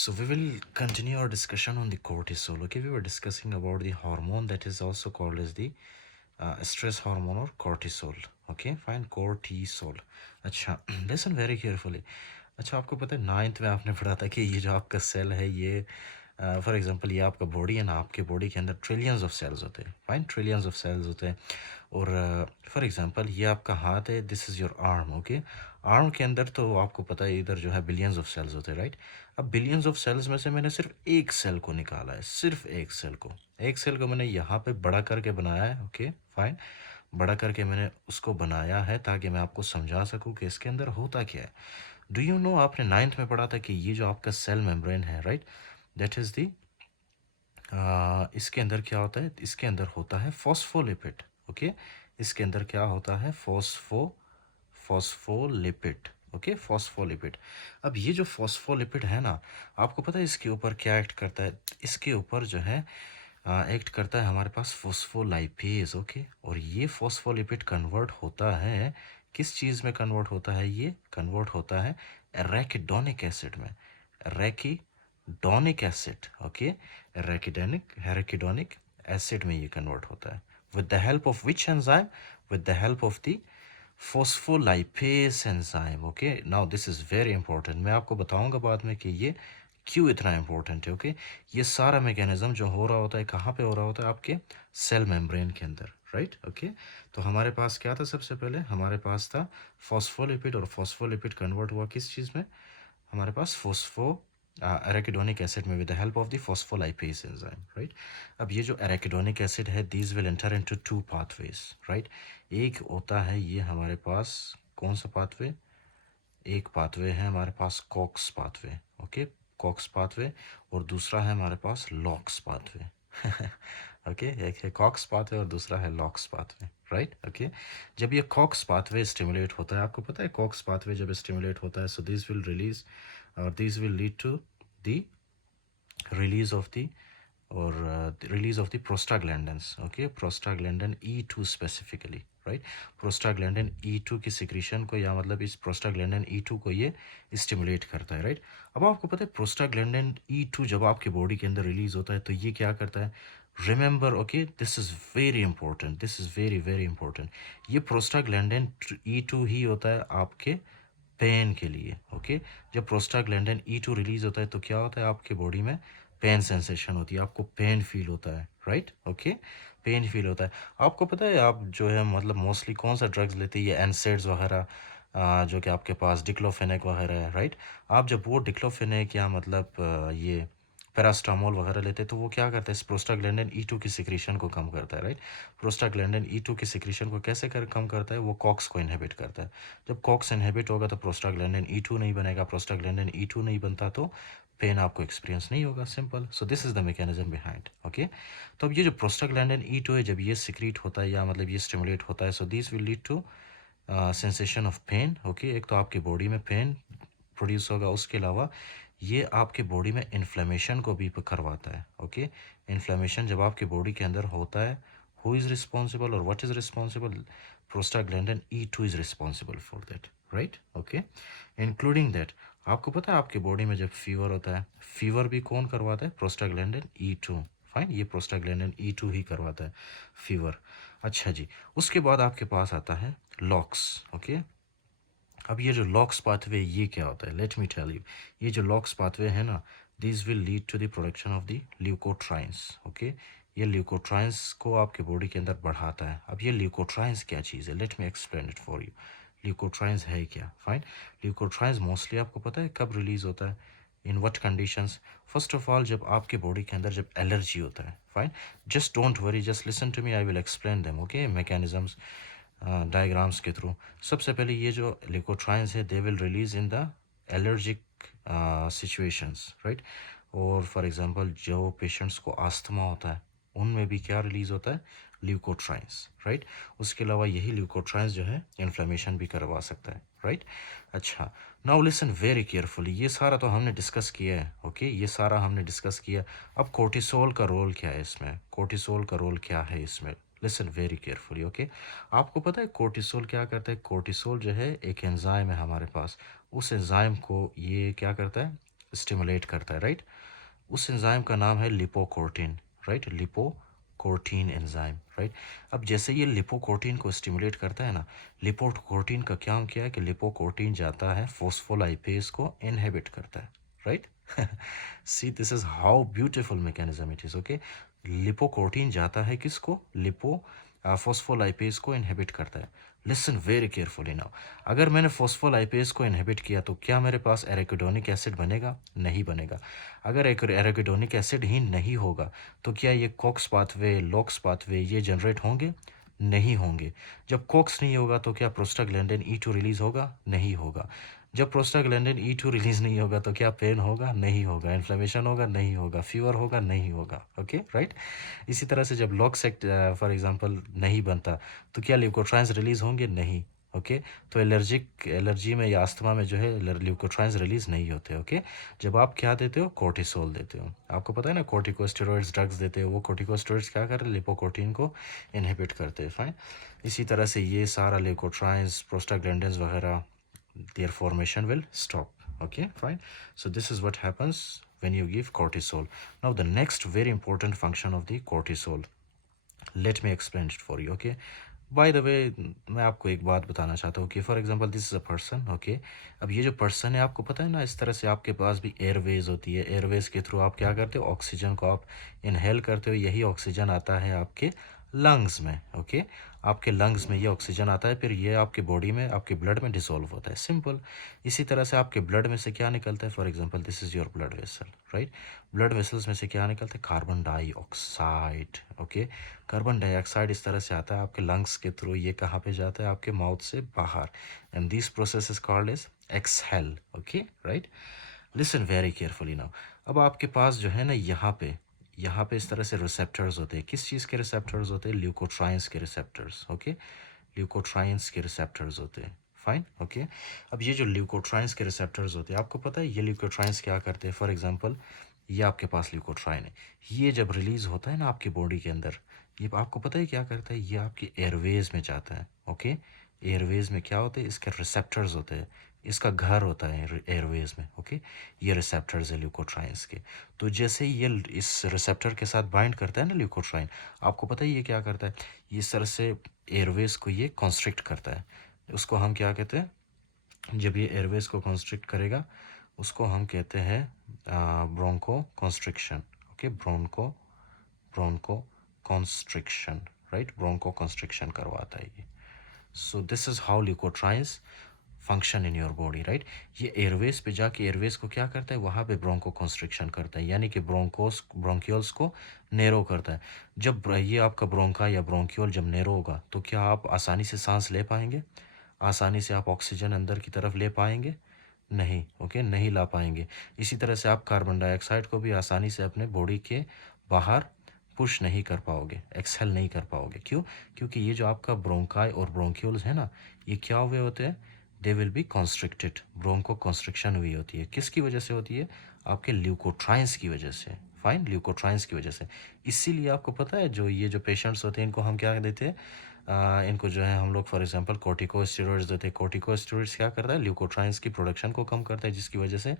So we will continue our discussion on the cortisol. Okay, we were discussing about the hormone that is also called as the stress hormone or cortisol. Okay, fine, cortisol. अच्छा listen very carefully. अच्छा आपको पता है ninth में आपने पढ़ा था कि ये जो आपका सेल है ये फॉर एग्जांपल ये आपका बॉडी है ना, आपके बॉडी के अंदर ट्रिलियंस ऑफ सेल्स होते हैं, फाइन, ट्रिलियंस ऑफ सेल्स होते हैं। और फॉर एग्जांपल ये आपका हाथ है, this is your arm. Okay, arm के अंदर तो आपको पता है इधर जो है बिलियंस ऑफ सेल्स होते हैं, राइट। अब बिलियंस ऑफ सेल्स में से मैंने सिर्फ एक सेल को निकाला है, सिर्फ एक सेल को मैंने यहाँ पे बड़ा करके बनाया है। ओके फाइन, बड़ा करके मैंने उसको बनाया है ताकि मैं आपको समझा सकूं कि इसके अंदर होता क्या है। डू यू नो, आपने नाइन्थ में पढ़ा था कि ये जो आपका सेल मेम्ब्रेन है, राइट, दैट इज़ दी इसके अंदर क्या होता है, इसके अंदर होता है फॉस्फोलिपिड। ओके, इसके अंदर क्या होता है, फॉस्फोलिपिड। Okay, phospholipid. अब ये जो फॉस्फोलिपिड है ना, आपको पता है इसके ऊपर क्या एक्ट करता है, इसके ऊपर जो है एक्ट करता है हमारे पास फॉस्फोलाइपेज। ओके, और ये फॉस्फोलिपिड कन्वर्ट होता है, किस चीज़ में कन्वर्ट होता है, ये कन्वर्ट होता है एराकिडोनिक एसिड में, arachidonic acid. Okay, arachidonic acid में ये कन्वर्ट होता है with the help of which enzyme, with the help of the phospholipase enzyme. Okay, now this is very important, मैं आपको बताऊंगा बाद में कि ये क्यों इतना इंपॉर्टेंट है। ओके, ये सारा मैकेनिज्म जो हो रहा होता है कहाँ पे हो रहा होता है, आपके सेल मेम्ब्रेन के अंदर, राइट। ओके, तो हमारे पास क्या था, सबसे पहले हमारे पास था फॉस्फोलिपिड, और फॉस्फोलिपिड कन्वर्ट हुआ किस चीज़ में, हमारे पास फोस्फो एराकिडोनिक एसिड में with the help of the phospholipase enzyme, right. अब ये जो एराकिडोनिक एसिड है, these will enter into two pathways, right. एक होता है ये हमारे पास, कौन सा पाथवे, एक पाथवे है हमारे पास COX pathway. Okay, COX pathway, और दूसरा है हमारे पास लॉक्स पाथवे। ओके, एक है कॉक्स पाथवे और दूसरा है लॉक्स पाथवे, राइट। ओके, जब ये कॉक्स पाथवे स्टिमुलेट होता है, आपको पता है कॉक्स पाथवे जब स्टिमुलेट होता है, सो दिस विल रिलीज और this will lead to the release of the और release of the prostaglandins. Okay, prostaglandin E2 specifically, right. Prostaglandin E2 की सिक्रीशन को, या मतलब इस प्रोस्टाग्लैंडिन E2 को ये स्टिमुलेट करता है, राइट। अब आपको पता है प्रोस्टाग्लैंडिन E2 जब आपके बॉडी के अंदर रिलीज होता है तो ये क्या करता है, remember, okay, this is very important, this is very very important. ये प्रोस्टाग्लैंडिन E2 ही होता है आपके पेन के लिए। ओके, जब प्रोस्टाग्लैंडिन E2 रिलीज होता है तो क्या होता है, आपके बॉडी में पेन सेंसेशन होती है, आपको पेन फील होता है, राइट। ओके, पेन फील होता है। आपको पता है आप जो है मतलब मोस्टली कौन सा ड्रग्स लेते हैं, ये एनसेड्स वगैरह, जो कि आपके पास डिक्लोफेनेक वगैरह है, राइट। आप जब वो डिक्लोफेनेक या मतलब ये पैरास्टामोल वगैरह लेते हैं तो वो क्या करता है, इस प्रोस्टाग्लैंडिन E2 की सिक्रीशन को कम करता है, राइट। प्रोस्टाग्लैंडिन E2 की सिक्रीशन को कैसे कम करता है, वो कॉक्स को इनहिबिट करता है। जब कॉक्स इनहिबिट होगा तो प्रोस्टाग्लैंडिन E2 नहीं बनेगा, प्रोस्टाग्लैंडिन E2 नहीं बनता तो पेन आपको एक्सपीरियंस नहीं होगा, simple. So this is the mechanism behind. Okay, तो अब ये जो प्रोस्टाग्लैंडिन E2 है, जब ये सिक्रीट होता है या मतलब ये स्टिमुलेट होता है, so this will lead to sensation of pain. Okay, एक तो आपकी बॉडी में पेन प्रोड्यूस होगा, उसके अलावा ये आपके बॉडी में इन्फ्लेमेशन को भी करवाता है। ओके, इन्फ्लेमेशन जब आपके बॉडी के अंदर होता है, हु इज़ रिस्पॉन्सिबल और what is responsible, prostaglandin E2 is responsible for that, right. Okay, including that, आपको पता है आपके बॉडी में जब फीवर होता है, फीवर भी कौन करवाता है, प्रोस्टाग्लैंडिन E2, फाइन, ये प्रोस्टाग्लैंडिन E2 ही करवाता है फीवर। अच्छा जी, उसके बाद आपके पास आता है लॉक्स। ओके, अब ये जो लॉक्स पाथवे ये क्या होता है, लेट मी टेल यू। ये जो लॉक्स पाथवे है ना, this will lead to the production of the leukotrienes. Okay, ये ल्यूकोट्राइंस को आपके बॉडी के अंदर बढ़ाता है। अब ये ल्यूकोट्राइंस क्या चीज़ है, let me explain it for you. Leukotrienes है क्या, फाइन। ल्यूकोट्राइंस मोस्टली आपको पता है कब रिलीज होता है, in what conditions, first of all जब आपके बॉडी के अंदर जब एलर्जी होता है, fine. Just don't worry, just listen to me, I will explain them, okay, mechanisms diagrams के थ्रू। सबसे पहले ये जो ल्यूकोट्राइंस है, they will release in the allergic situations, right. और फॉर एग्जांपल जो पेशेंट्स को आस्थमा होता है उनमें भी क्या रिलीज होता है, ल्यूकोट्राइंस, राइट। उसके अलावा यही ल्यूकोट्राइंस जो है इन्फ्लेमेशन भी करवा सकता है, राइट। अच्छा, नाउ लिसन वेरी केयरफुली, ये सारा तो हमने डिस्कस किया है। ओके, ये सारा हमने डिस्कस किया। अब कोर्टिसोल का रोल क्या है इसमें, कोर्टिसोल का रोल क्या है इसमें, लिसन वेरी केयरफुली। ओके, आपको पता है कोर्टिसोल क्या करता है, कोर्टिसोल जो है एक एंजाइम है हमारे पास, उस एंजाइम को ये क्या करता है, स्टिमुलेट करता है, राइट? उस एंजाइम का नाम है lipocortin, right? Lipocortin enzyme, right? अब जैसे ये लिपोकोर्टिन को स्टिमुलेट करता है ना, लिपोकोर्टिन का क्या किया है कि लिपोकोर्टिन जाता है फोस्फोलाइपेज को इनहिबिट करता है, right? See this is how beautiful mechanism it is, okay? Lipocortin जाता है किसको? फोस्फोलाइपेज को इनहिबिट करता है। लिसन वेरी केयरफुली नाउ, अगर मैंने फोस्फोलाइपेज को इनहिबिट किया तो क्या मेरे पास एराकिडोनिक एसिड बनेगा? नहीं बनेगा। अगर एक एराकिडोनिक एसिड ही नहीं होगा तो क्या ये कॉक्स पाथवे, लॉक्स पाथवे ये जनरेट होंगे? नहीं होंगे। जब कॉक्स नहीं होगा तो क्या प्रोस्टाग्लैंडिन E2 रिलीज होगा? नहीं होगा। जब प्रोस्टाग्लैंडिन E2 रिलीज नहीं होगा तो क्या पेन होगा? नहीं होगा। इन्फ्लेमेशन होगा? नहीं होगा। फीवर होगा? नहीं होगा। Okay, right? इसी तरह से जब लॉक्स एक्ट फॉर एग्जांपल नहीं बनता तो क्या ल्यूकोट्राइंस रिलीज होंगे? नहीं। ओके, तो एलर्जी में या अस्थमा में जो है ल्यूकोट्राइंस रिलीज नहीं होते। ओके, जब आप क्या देते हो? कोर्टिसोल देते हो। आपको पता है ना, कोर्टिकोस्टेरॉइड्स ड्रग्स देते हो, वो कोर्टिकोस्टेरॉइड्स क्या कर रहे हैं? लिपोकोर्टिन को इनहिबिट करते हैं, फाइन। इसी तरह से ये सारा ल्यूकोट्राइंस, प्रोस्टाग्लैंडिन्स वगैरह, their formation will stop. Okay, fine. So this is what happens when you give cortisol. Now the next very important function of the cortisol, let me explain it for you. Okay, by the way, मैं आपको एक बात बताना चाहता हूँ कि for example this is a person, okay? अब ये जो पर्सन है, आपको पता है ना, इस तरह से आपके पास भी एयरवेज होती है। एयरवेज के थ्रू आप क्या करते हो? ऑक्सीजन को आप इनहेल करते हो। यही ऑक्सीजन आता है आपके लंग्स में, ओके? आपके लंग्स में ये ऑक्सीजन आता है, फिर ये आपके बॉडी में, आपके ब्लड में डिसॉल्व होता है, सिंपल। इसी तरह से आपके ब्लड में से क्या निकलता है? For example this is your blood vessel, right? Blood vessels में से क्या निकलता है? Carbon dioxide, okay? Carbon dioxide इस तरह से आता है आपके लंग्स के थ्रू, ये कहाँ पे जाता है? आपके माउथ से बाहर, and this process is called as exhale, okay, right? Listen very carefully now. अब आपके पास जो है ना, यहाँ पे इस तरह से रिसेप्टर्स होते हैं। किस चीज़ के रिसेप्टर्स होते हैं? ल्यूकोट्राइंस के रिसेप्टर्स, ओके? ल्यूकोट्राइंस के रिसेप्टर्स होते हैं, फाइन, ओके? अब ये जो ल्यूकोट्राइंस के रिसेप्टर्स होते हैं, आपको पता है ये ल्यूकोट्राइंस क्या करते हैं? फॉर एग्जांपल ये आपके पास ल्यूकोट्राइन है, ये जब रिलीज होता है ना आपकी बॉडी के अंदर, ये आपको पता है क्या करता है? ये आपकी एयरवेज में जाता है, ओके? एयरवेज में क्या होते हैं? इसके रिसेप्टर्स होते हैं, इसका घर होता है एयरवेज में, ओके? ये रिसेप्टर्स है ल्यूकोट्राइंस के। तो जैसे ये इस रिसेप्टर के साथ बाइंड करता है ना ल्यूकोट्राइन, आपको पता है ये क्या करता है? ये इस तरह से एयरवेज को ये कॉन्स्ट्रिक्ट करता है। उसको हम क्या कहते हैं? जब ये एयरवेज को कॉन्स्ट्रिक्ट करेगा उसको हम कहते हैं bronchoconstriction, okay? Bronchoconstriction, right? Bronchoconstriction करवाता है ये। So this is how leukotrienes function in your body, right? ये एयरवेज पे जाके एयरवेज को क्या करता है? वहाँ पे ब्रोंको कॉन्स्ट्रिक्शन करता है, यानी कि ब्रोंक्यूल्स को नैरो करता है। जब ये आपका ब्रोंका या ब्रोंक्यूल जब नैरो होगा तो क्या आप आसानी से सांस ले पाएंगे? आसानी से आप ऑक्सीजन अंदर की तरफ ले पाएंगे? नहीं, ओके, नहीं ला पाएंगे। इसी तरह से आप कार्बन डाइऑक्साइड को भी आसानी से अपने बॉडी के बाहर पुश नहीं कर पाओगे, एक्सहेल नहीं कर पाओगे। क्यों? क्योंकि ये जो आपका ब्रोंकाई और ब्रोंक्यूल्स है ना, ये क्या हुए होते हैं? They will be constricted. Bronchoconstriction हुई होती है, किसकी वजह से होती है? आपके ल्यूकोट्राइंस की वजह से, फाइन, ल्यूकोट्राइंस की वजह से। इसीलिए आपको पता है जो ये जो पेशेंट्स होते हैं इनको हम क्या देते हैं? इनको जो है हम लोग फॉर एग्जांपल कोर्टिकोस्टेरॉइड्स देते हैं। कोर्टिकोस्टेरॉइड्स क्या करता है? ल्यूकोट्राइंस की प्रोडक्शन को कम करता है, जिसकी वजह से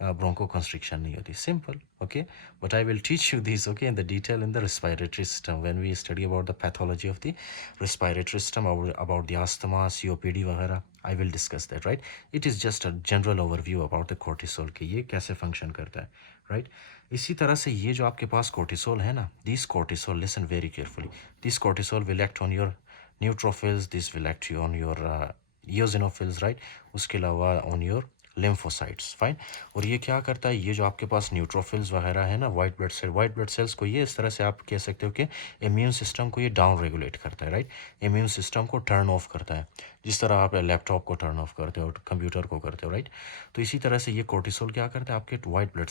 ब्रोंको कंस्ट्रिक्शन नहीं होती, simple, okay? But I will teach you this, okay, in the detail in the respiratory system when we study about the pathology of the respiratory system, about the asthma, COPD वगैरह। I will discuss that, right? It is just a general overview about the cortisol कि ये कैसे function करता है, right? इसी तरह से ये जो आपके पास कोर्टिसोल है ना, this cortisol, listen very carefully, this cortisol will act on your neutrophils, this will act on your eosinophils, right? उसके अलावा ऑन योर लिम्फोसाइट्स, फाइन। और ये क्या करता है? ये जो आपके पास न्यूट्रोफिल्स वगैरह है ना, वाइट ब्लड सेल्स को ये इस तरह से आप कह सकते हो कि इम्यून सिस्टम को ये डाउन रेगुलेट करता है, राइट? इम्यून सिस्टम को टर्न ऑफ करता है, जिस तरह आप लैपटॉप को टर्न ऑफ करते हो, कंप्यूटर को करते हो, राइट? तो इसी तरह से ये कोर्टिसोल क्या करता है? आपके वाइट ब्लड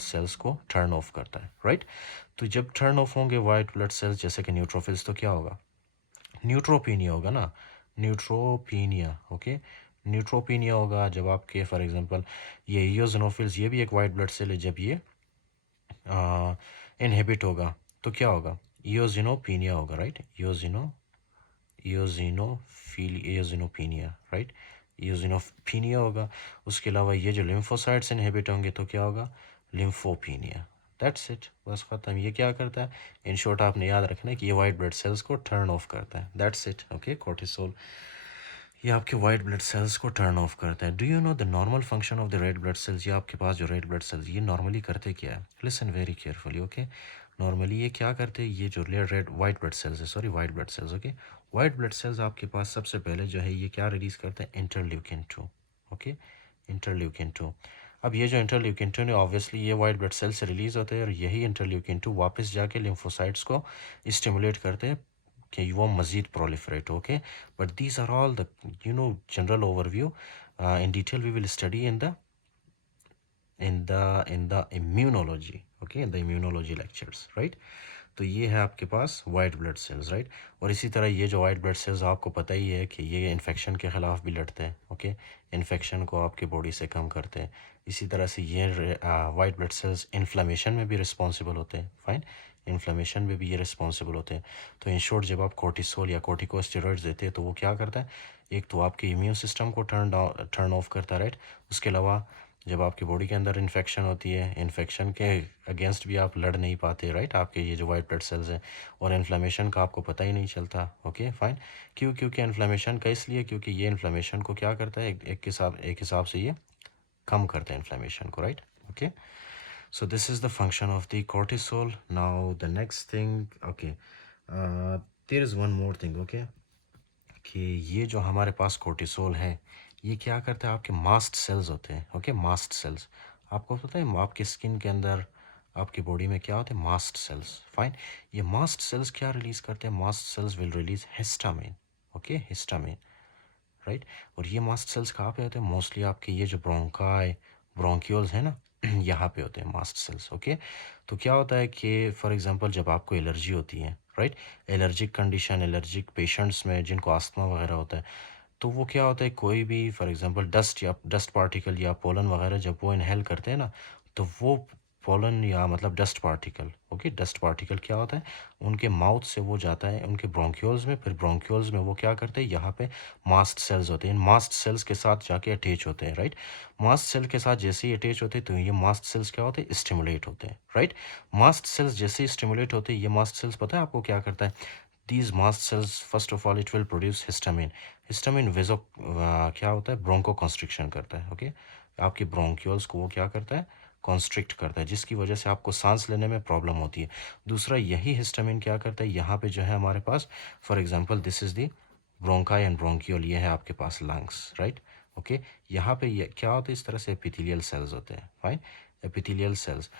सेल्स को टर्न ऑफ करता है, राइट? तो जब टर्न ऑफ होंगे वाइट ब्लड सेल्स जैसे कि न्यूट्रोफिल्स, तो क्या होगा? न्यूट्रोपीनिया होगा ना, न्यूट्रोपीनिया, ओके? न्यूट्रोपीनिया होगा जब आपके फॉर एग्जांपल ये ईओसिनोफिल्स, ये भी एक वाइट ब्लड सेल है, जब ये इनहिबिट होगा तो क्या होगा? ईओसिनोपीनिया होगा, राइट? ईओसिनोपीनिया, राइट? यूजिनोफीनिया होगा। उसके अलावा ये जो लिम्फोसाइट्स इनहिबिट होंगे तो क्या होगा, लिम्फोपीनिया। दैट्स इट, बस ख़त्म। ये क्या करता है, इन शॉर्ट आपने याद रखना है कि ये वाइट ब्लड सेल्स को टर्न ऑफ करता है। That's it, okay. कोर्टिसोल ये आपके वाइट ब्लड सेल्स को टर्न ऑफ करता है। Do you know the normal function of the red blood cells? ये आपके पास जो रेड ब्लड सेल्स ये नॉर्मली करते क्या है, listen very carefully, okay. Normally ये क्या करते हैं, ये जो रेड वाइट ब्लड सेल्स है, sorry white blood sales, okay. White blood sales आपके पास सबसे पहले जो है ये क्या रिलीज करते हैं, इंटरल्यूकिन 2, ओके, इंटरल्यूकिन 2। अब ये जो इंटरल्यूकिन 2 ने ऑब्वियसली ये वाइट ब्लड सेल से रिलीज होते हैं और यही इंटरल्यूकिन 2 वापस जाके लिम्फोसाइट्स को स्टिमुलेट करते हैं कि वो मज़ीद proliferate, okay? But these are all the, general overview. In detail, we will study in the immunology, okay? In the immunology lectures, right? तो ये है आपके पास वाइट ब्लड सेल्स, राइट। और इसी तरह ये जो वाइट ब्लड सेल्स आपको पता ही है कि ये इन्फेक्शन के ख़िलाफ़ भी लड़ते हैं, ओके। इन्फेक्शन को आपके बॉडी से कम करते हैं। इसी तरह से ये वाइट ब्लड सेल्स इन्फ्लेमेशन में भी रिस्पॉन्सिबल होते हैं, फाइन। इन्फ्लेमेशन में भी ये रिस्पॉन्सिबल होते हैं। तो इन शॉर्ट जब आप कोर्टिसोल या कोर्टिकोस्टेरॉइड्स देते हैं तो वो क्या करता है, एक तो आपके इम्यून सिस्टम को टर्न ऑफ करता है, राइट। उसके अलावा जब आपकी बॉडी के अंदर इन्फेक्शन होती है, इन्फेक्शन के अगेंस्ट भी आप लड़ नहीं पाते, राइट, आपके ये जो वाइट ब्लड सेल्स हैं। और इन्फ्लेमेशन का आपको पता ही नहीं चलता, ओके फाइन। क्योंकि इन्फ्लेमेशन का इसलिए क्योंकि ये इन्फ्लेमेशन को क्या करता है, एक हिसाब से ये कम करता है इन्फ्लेमेशन को, right, okay. So this is the function of the cortisol. Now the next thing, okay, there is one more thing, okay, कि ये जो हमारे पास कोर्टिसोल है ये क्या करता है, आपके मास्ट सेल्स होते हैं, ओके, मास्ट सेल्स। आपको पता है आपके स्किन के अंदर आपकी बॉडी में क्या होते हैं, मास्ट सेल्स, फाइन। ये मास्ट सेल्स क्या रिलीज़ करते हैं, mast cells will release histamine, okay, histamine, right. और ये मास्ट सेल्स कहाँ पे होते हैं, मोस्टली आपके ये जो ब्रोंकाई ब्रोंक्यूल्स है ना यहाँ पे होते हैं मास्ट सेल्स, ओके। तो क्या होता है कि फॉर एग्जांपल जब आपको एलर्जी होती है, right, allergic condition, allergic patients में जिनको आस्थमा वगैरह होता है, तो वो क्या होता है, कोई भी फॉर एग्जांपल डस्ट पार्टिकल या पोलन वगैरह जब वो इनहेल करते हैं ना, तो वो पोलन या मतलब dust particle, okay, dust particle क्या होता है, उनके माउथ से वो जाता है उनके ब्रोंक्यूल्स में, फिर ब्रोंक्यूल्स में वो क्या करते हैं, यहाँ पे मास्ट सेल्स होते हैं, इन मास्ट सेल्स के साथ जाके अटैच होते हैं, राइट। मास्ट सेल के साथ जैसे ही अटैच होते हैं तो ये मास्ट सेल्स क्या होते हैं, स्टिमुलेट होते हैं, राइट। मास्ट सेल्स जैसे ही स्टिमुलेट होते हैं, ये मास्ट सेल्स पता है आपको क्या करता है, these mast cells first of all it will produce histamine। Histamine वेजो क्या होता है, ब्रोंको कॉन्स्ट्रिक्शन करता है, ओके। आपके ब्रोंक्यूल्स को वो क्या करता है, कॉन्स्ट्रिक्ट करता है, जिसकी वजह से आपको सांस लेने में प्रॉब्लम होती है। दूसरा यही हिस्टामिन क्या करता है, यहाँ पे जो है हमारे पास for example this is the bronchi and bronchiole, ये है आपके पास लंग्स, राइट, ओके। यहाँ पे ये क्या होता है, इस तरह से एपिथेलियल सेल्स होते हैं, fine, epithelial cells,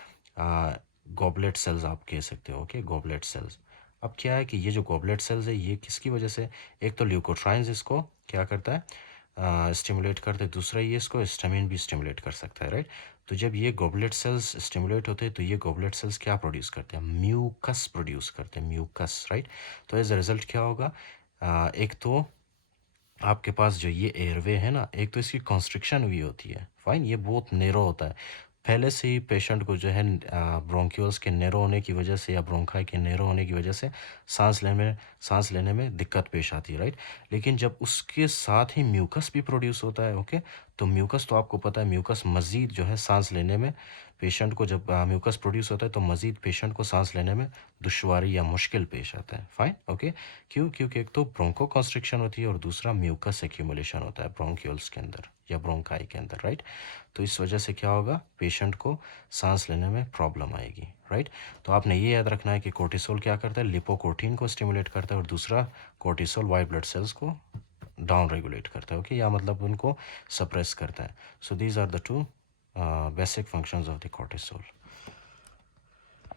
goblet cells आप कह सकते हो, ओके, गॉबलेट सेल्स। अब क्या है कि ये जो गॉबलेट सेल्स है ये किसकी वजह से, एक तो ल्यूकोट्राइन्स इसको क्या करता है, स्टिमुलेट करते हैं, दूसरा ये इसको हिस्टामिन भी स्टिमुलेट कर सकता है, राइट। तो जब ये गॉबलेट सेल्स स्टिमुलेट होते हैं तो ये गॉबलेट सेल्स क्या प्रोड्यूस करते हैं, म्यूकस प्रोड्यूस करते हैं, म्यूकस, राइट। तो एज अ रिजल्ट क्या होगा, एक तो आपके पास जो ये एयरवे है ना, एक तो इसकी कॉन्स्ट्रिक्शन हुई होती है, फाइन, ये बहुत नैरो होता है। पहले से ही पेशेंट को जो है ब्रोंक्यूल्स के नैरो होने की वजह से या ब्रोंकाई के नैरो होने की वजह से सांस लेने में दिक्कत पेश आती है, राइट। लेकिन जब उसके साथ ही म्यूकस भी प्रोड्यूस होता है, ओके, तो म्यूकस तो आपको पता है, म्यूकस मज़ीद जो है सांस लेने में, पेशेंट को जब म्यूकस प्रोड्यूस होता है तो मज़ीद पेशेंट को सांस लेने में दुश्वारी या मुश्किल पेश आता है, फाइन, ओके। क्यों, क्योंकि एक तो ब्रोंको कॉन्स्ट्रिक्शन होती है और दूसरा म्यूकस एक्यूमुलेशन होता है ब्रोंक्यूल्स के अंदर या ब्रोंकाई के अंदर, राइट। तो इस वजह से क्या होगा, पेशेंट को सांस लेने में प्रॉब्लम आएगी, राइट। तो आपने ये याद रखना है कि कोर्टिसोल क्या करता है, लिपोकोटीन को स्टिमुलेट करता है और दूसरा कोर्टिसोल वाइट ब्लड सेल्स को डाउन रेगुलेट करता है, ओके, या मतलब उनको सप्रेस करता है। So these are the two basic functions of the cortisol.